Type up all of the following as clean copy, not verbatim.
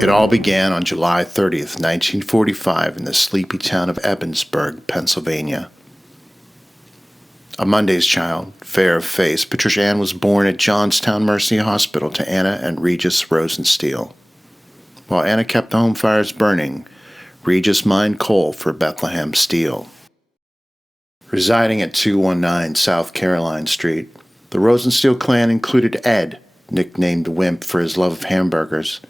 It all began on July 30th, 1945, in the sleepy town of Ebensburg, Pennsylvania. A Monday's child, fair of face, Patricia Ann was born at Johnstown Mercy Hospital to Anna and Regis Rosensteel. While Anna kept the home fires burning, Regis mined coal for Bethlehem Steel. Residing at 219 South Caroline Street, the Rosensteel clan included Ed, nicknamed Wimp for his love of hamburgers,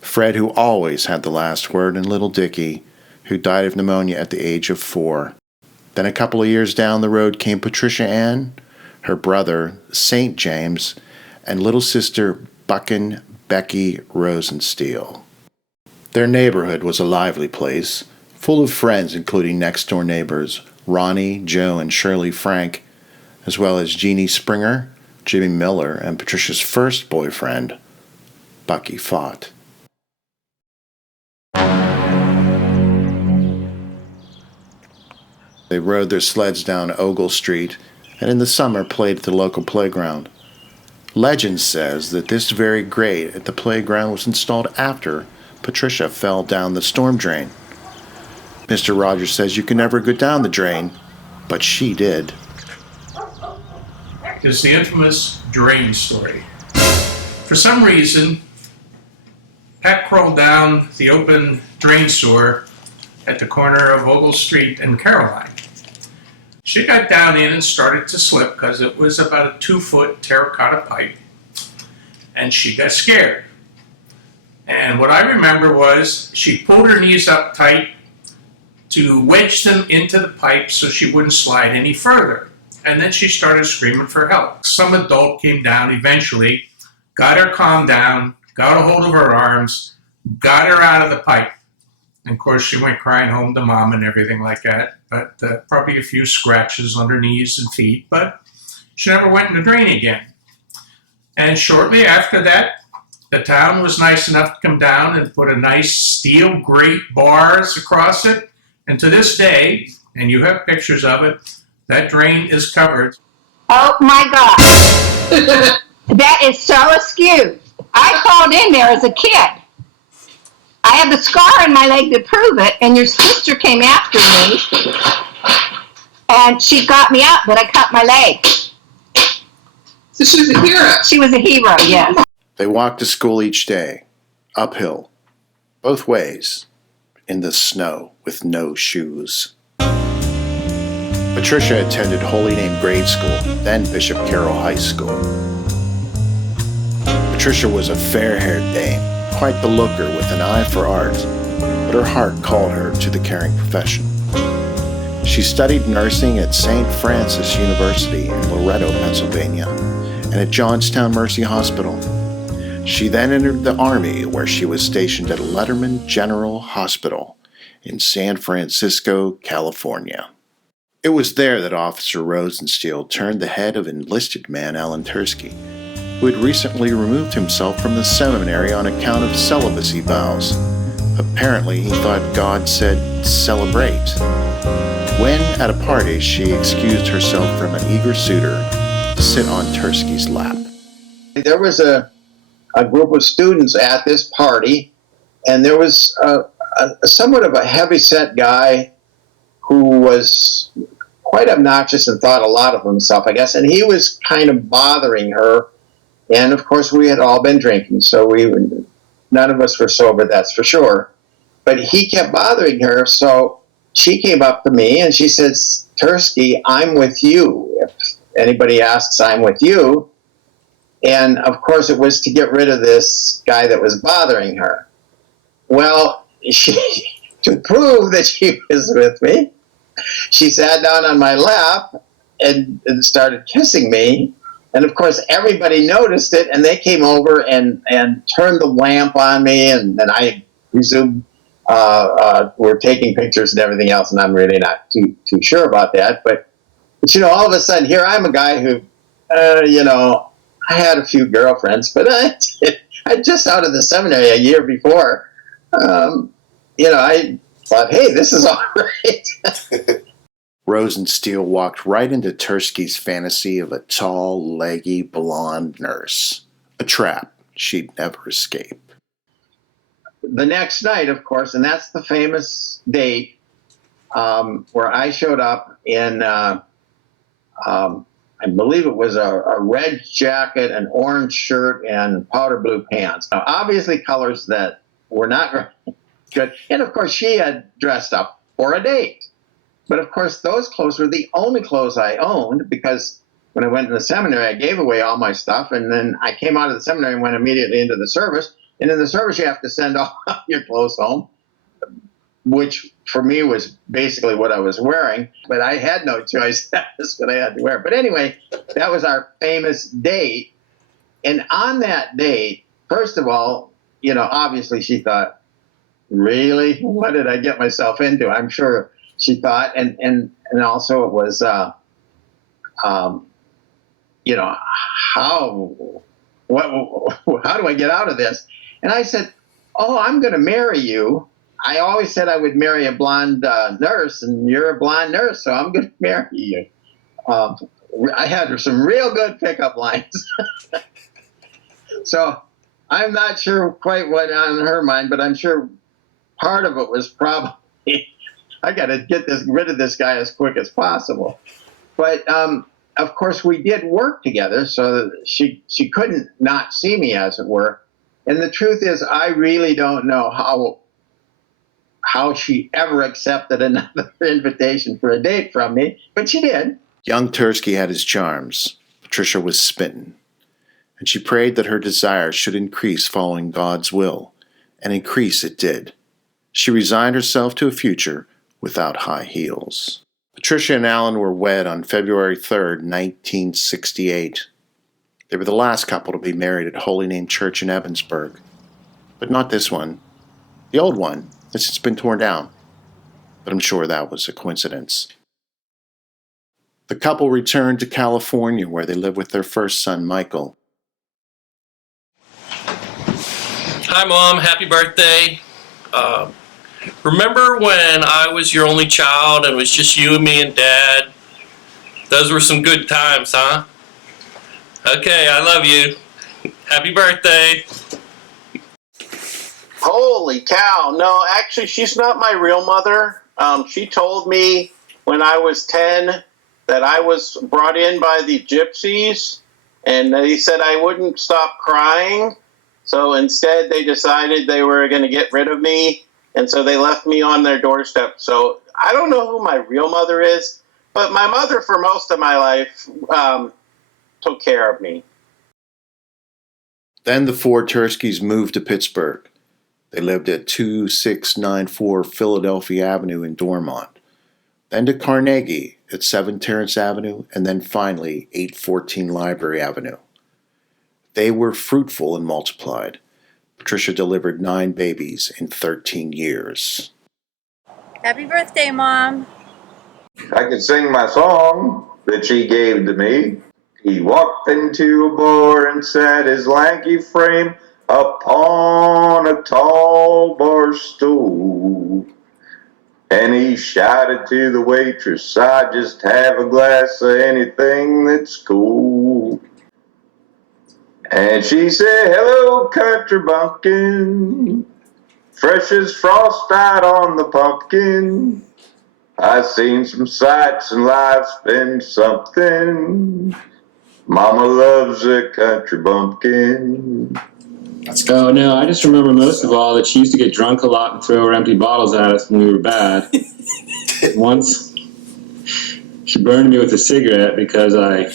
Fred, who always had the last word, and little Dickie, who died of pneumonia at the age of 4. Then a couple of years down the road came Patricia Ann, her brother, St. James, and little sister, Buckin Becky Rosensteel. Their neighborhood was a lively place, full of friends including next-door neighbors Ronnie, Joe, and Shirley Frank, as well as Jeannie Springer, Jimmy Miller, and Patricia's first boyfriend, Bucky Fott. They rode their sleds down Ogle Street and in the summer played at the local playground. Legend says that this very grate at the playground was installed after Patricia fell down the storm drain. Mr. Rogers says you can never go down the drain, but she did. Is the infamous drain story. For some reason, Pat crawled down the open drain sewer at the corner of Ogle Street and Caroline. She got down in and started to slip because it was about a 2-foot terracotta pipe, and she got scared. And what I remember was she pulled her knees up tight to wedge them into the pipe so she wouldn't slide any further. And then she started screaming for help. Some adult came down eventually, got her calmed down, got a hold of her arms, got her out of the pipe. And of course, she went crying home to mom and everything like that, but probably a few scratches on her knees and feet, but she never went in the drain again. And shortly after that, the town was nice enough to come down and put a nice steel grate bars across it. And to this day, and you have pictures of it, that drain is covered. Oh my God. That is so askew. I called in there as a kid. I have the scar in my leg to prove it, and your sister came after me, and she got me out, but I cut my leg. So she was a hero. She was a hero, yes. They walked to school each day, uphill, both ways, in the snow with no shoes. Patricia attended Holy Name Grade School, then Bishop Carroll High School. Patricia was a fair-haired dame, quite the looker with an eye for art, but her heart called her to the caring profession. She studied nursing at St. Francis University in Loretto, Pennsylvania, and at Johnstown Mercy Hospital. She then entered the Army, where she was stationed at Letterman General Hospital in San Francisco, California. It was there that Officer Rosensteel turned the head of enlisted man Alan Turske, who had recently removed himself from the seminary on account of celibacy vows. Apparently, he thought God said, "celebrate." When, at a party, she excused herself from an eager suitor to sit on Turske's lap. There was a group of students at this party, and there was a somewhat of a heavy-set guy who was quite obnoxious and thought a lot of himself, I guess, and he was kind of bothering her. And of course, we had all been drinking, so none of us were sober, that's for sure. But he kept bothering her, so she came up to me and she says, "Turske, I'm with you. If anybody asks, I'm with you." And of course, it was to get rid of this guy that was bothering her. Well, to prove that she was with me, she sat down on my lap and started kissing me. And of course, everybody noticed it, and they came over and turned the lamp on me, and I presume we're taking pictures and everything else, and I'm really not too sure about that. But all of a sudden, here I'm a guy who, I had a few girlfriends, but I just out of the seminary a year before. I thought, hey, this is all right. Rosensteel walked right into Turske's fantasy of a tall, leggy, blonde nurse. A trap she'd never escape. the next night, of course, and that's the famous date where I showed up in, I believe it was a red jacket, an orange shirt, and powder blue pants. Now, obviously, colors that were not very good. And of course, she had dressed up for a date. But of course, those clothes were the only clothes I owned, because when I went in the seminary, I gave away all my stuff. And then I came out of the seminary and went immediately into the service. And in the service, you have to send all your clothes home, which for me was basically what I was wearing. But I had no choice. That's what I had to wear. But anyway, that was our famous date. And on that date, first of all, obviously she thought, really? What did I get myself into? I'm sure she thought. And also it was, how do I get out of this? And I said, oh, I'm going to marry you. I always said I would marry a blonde nurse, and you're a blonde nurse, so I'm going to marry you. I had some real good pickup lines. So I'm not sure quite what on her mind, but I'm sure part of it was probably, I got to get rid of this guy as quick as possible. But of course, we did work together, so she couldn't not see me, as it were. And the truth is, I really don't know how she ever accepted another invitation for a date from me, but she did. Young Turske had his charms. Patricia was smitten, and she prayed that her desire should increase following God's will, and increase it did. She resigned herself to a future without high heels. Patricia and Alan were wed on February 3rd, 1968. They were the last couple to be married at Holy Name Church in Ebensburg. But not this one. The old one has since been torn down. But I'm sure that was a coincidence. The couple returned to California, where they live with their first son, Michael. Hi, Mom. Happy birthday. Remember when I was your only child and it was just you and me and Dad? Those were some good times, huh? Okay, I love you. Happy birthday. Holy cow. No, actually, she's not my real mother. She told me when I was 10 that I was brought in by the gypsies, and they said I wouldn't stop crying. So instead, they decided they were going to get rid of me, and so they left me on their doorstep. So I don't know who my real mother is, but my mother for most of my life took care of me. Then the four Turskes moved to Pittsburgh. They lived at 2694 Philadelphia Avenue in Dormont, then to Carnegie at 7 Terrace Avenue, and then finally 814 Library Avenue. They were fruitful and multiplied. Patricia delivered 9 babies in 13 years. Happy birthday, Mom. I could sing my song that she gave to me. He walked into a bar and sat his lanky frame upon a tall bar stool. And he shouted to the waitress, I just have a glass of anything that's cool. And she said, hello, country bumpkin, fresh as frost out on the pumpkin. I've seen some sights and life's been something. Mama loves a country bumpkin. Oh, no, I just remember most of all that she used to get drunk a lot and throw her empty bottles at us when we were bad. Once, she burned me with a cigarette because I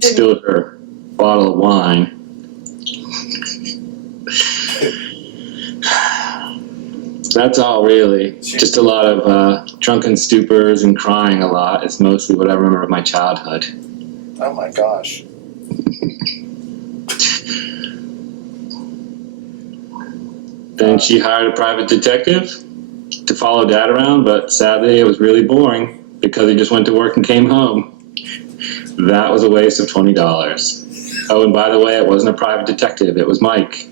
spilled her bottle of wine. That's all, really. Just a lot of drunken stupors and crying a lot. It's mostly what I remember of my childhood. Oh my gosh. Then she hired a private detective to follow Dad around, but sadly it was really boring because he just went to work and came home. That was a waste of $20. Oh, and by the way, it wasn't a private detective, it was Mike.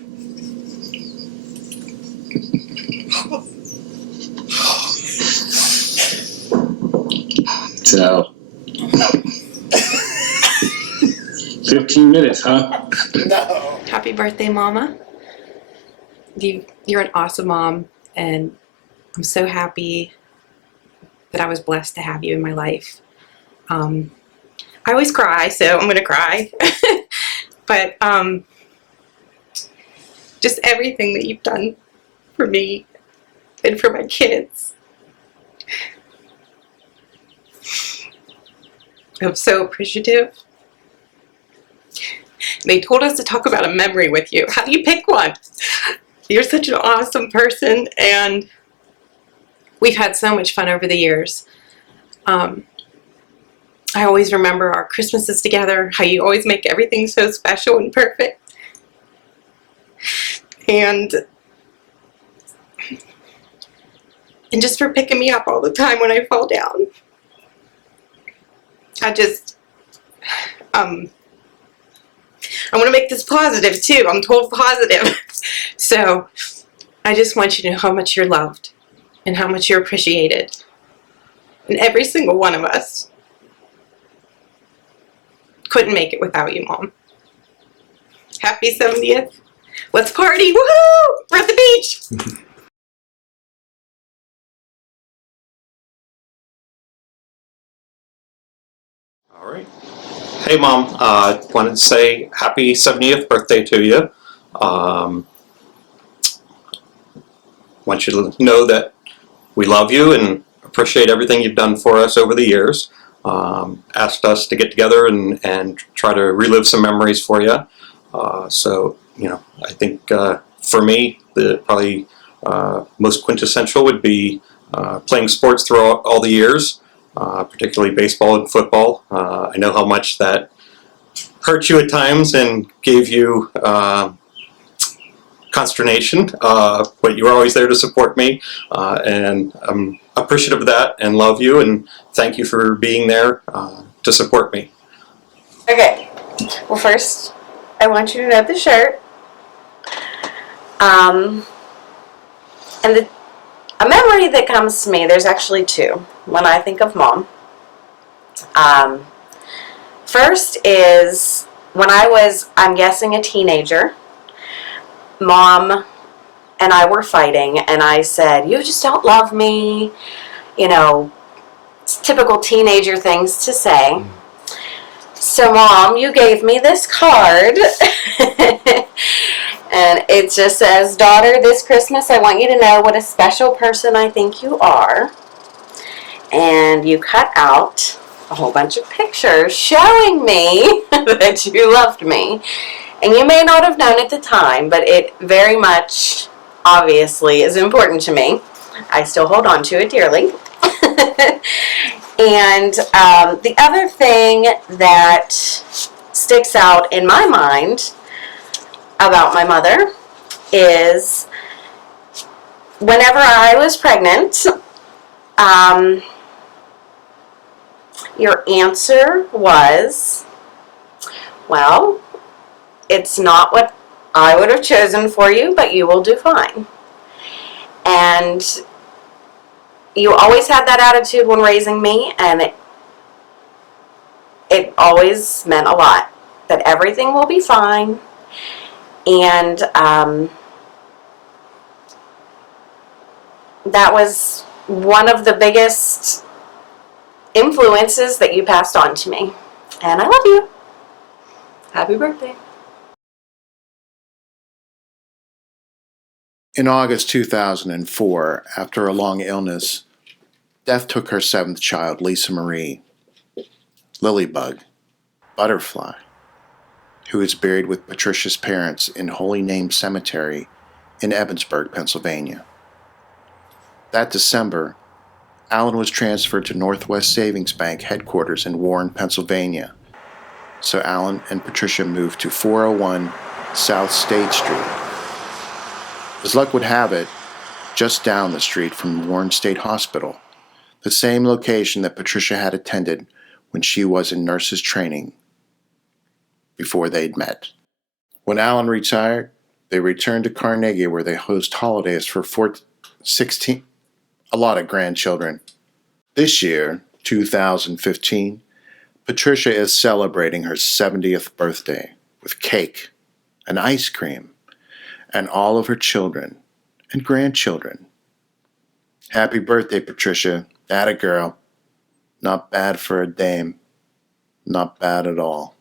So, 15 minutes, huh? No. Happy birthday, Mama. You're an awesome mom, and I'm so happy that I was blessed to have you in my life. I always cry, so I'm going to cry. But just everything that you've done for me and for my kids. I'm so appreciative. They told us to talk about a memory with you. How do you pick one? You're such an awesome person, and we've had so much fun over the years. I always remember our Christmases together, how you always make everything so special and perfect. And just for picking me up all the time when I fall down. I want to make this positive too. I'm told positive. So I just want you to know how much you're loved and how much you're appreciated. And every single one of us couldn't make it without you, Mom. Happy 70th. Let's party. Woohoo! We're at the beach. All right. Hey, Mom. Wanted to say happy 70th birthday to you. Want you to know that we love you and appreciate everything you've done for us over the years. Asked us to get together and try to relive some memories for you. So, you know, I think for me, the probably most quintessential would be playing sports throughout all the years, particularly baseball and football. I know how much that hurt you at times and gave you consternation, but you were always there to support me, and I'm appreciative of that and love you, and thank you for being there to support me. Okay, well first, I want you to know the shirt. And a memory that comes to me, there's actually two when I think of Mom. First is when I was, I'm guessing, a teenager. Mom and I were fighting, and I said, "You just don't love me." You know, it's typical teenager things to say. So, Mom, you gave me this card. And it just says, "Daughter, this Christmas I want you to know what a special person I think you are." And you cut out a whole bunch of pictures showing me that you loved me. And you may not have known at the time, but it very much, obviously, is important to me. I still hold on to it dearly. And the other thing that sticks out in my mind about my mother is whenever I was pregnant, your answer was, "Well, it's not what I would have chosen for you, but you will do fine." And you always had that attitude when raising me, and it always meant a lot, that everything will be fine. And that was one of the biggest influences that you passed on to me. And I love you. Happy birthday. In August 2004, after a long illness, death took her seventh child, Lisa Marie Lilybug Butterfly, who is buried with Patricia's parents in Holy Name Cemetery in Ebensburg, Pennsylvania. That December, Alan was transferred to Northwest Savings Bank headquarters in Warren, Pennsylvania. So Alan and Patricia moved to 401 South State Street. As luck would have it, just down the street from Warren State Hospital, the same location that Patricia had attended when she was in nurses training before they'd met. When Alan retired, they returned to Carnegie, where they host holidays for 16, a lot of grandchildren. This year, 2015, Patricia is celebrating her 70th birthday with cake and ice cream and all of her children and grandchildren. Happy birthday, Patricia. Atta girl. Not bad for a dame. Not bad at all.